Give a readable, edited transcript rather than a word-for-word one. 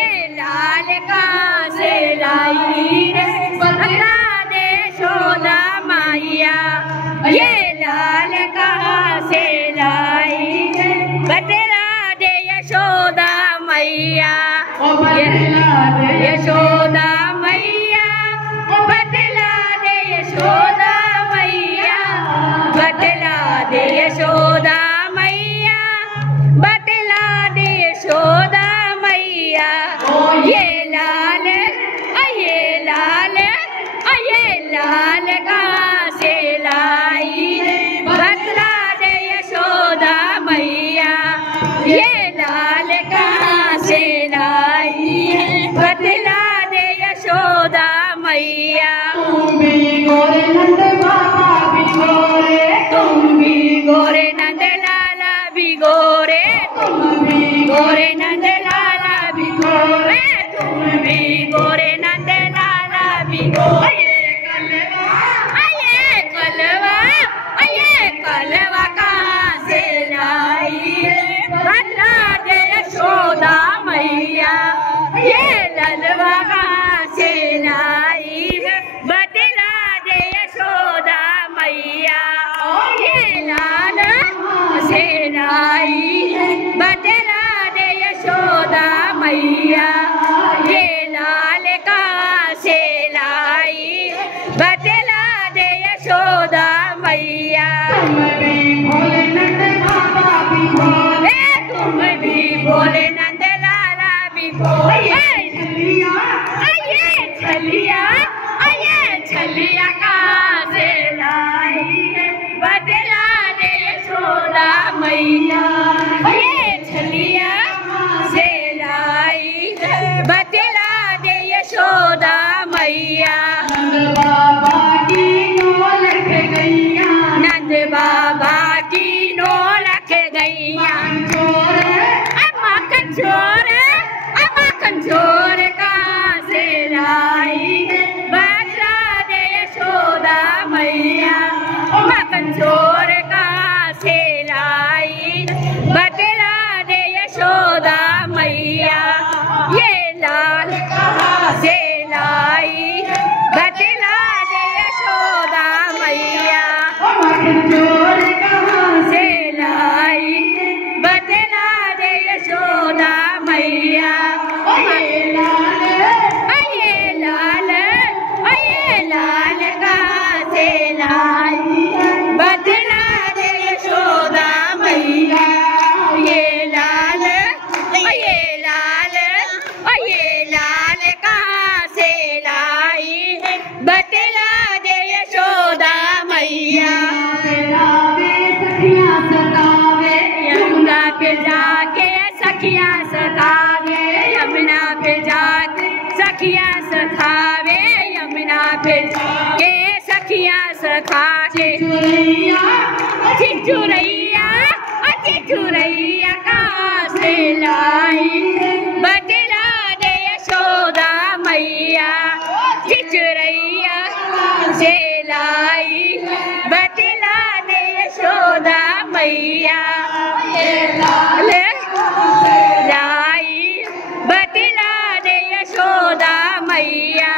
ये लाल कहाँ से लाई रे बतला दे यशोदा मैया। ये लाल कहाँ से लाई रे बतला दे यशोदा मैया। यशोदा मैया बतला दे यशोदा मैया। बतला दे यशोदा मैया। बतला दे यशोदा मैया। ये लाल कहाँ से लाई रे बतला दे यशोदा मैया। ये लाल कहाँ से लाई बतला दे यशोदा मैया। तुम भी गोरे नंद बाबा भी गोरे। तुम भी गोरे नंद लाला भी गोरे। तुम भी गोरे नंद लाला भी गोरे। तुम भी गोरे नंद लाला भी गोरे। कलवा कहाँ से लाई बतला दे यशोदा मैया। ये ललवा कहाँ से लाई बतला दे यशोदा मैया। ये लाल से लाई बतला दे यशोदा मैया। ये लाल कहाँ से लाई बतला दे यशोदा मैया। तुम भी भोले नंद लाला भी भोले। छलिया कहाँ से लाई बतला दे यशोदा मैया। ये छलिया से लाई बतला दे यशोदा मैया। नंद बाबा की नौलख गैया। नंद बाबा की नौलख गैया। कंचोर कहाँ से लाई बतला दे यशोदा मैया। कंचोर कहाँ से लाई बतला दे यशोदा मैया। ये लाल कहाँ से लाई बतला दे यशोदा मैया। कंचोर कहाँ से लाई बतला दे यशोदा मैया। लाल कहाँ से लाई बतला दे यशोदा मैया। ये लाल कहाँ से लाई बतला दे यशोदा मैया। यमुना पे जाके सखियाँ सतावे। यमुना पे जाके सखियाँ सतावे। यमुना पे जाके सखियाँ सतावे। चिचुरैया कहाँ से लाई बतला दे यशोदा मैया। चिचुरैया से लाई बतला दे यशोदा मैया। लाई बतला दे यशोदा मैया।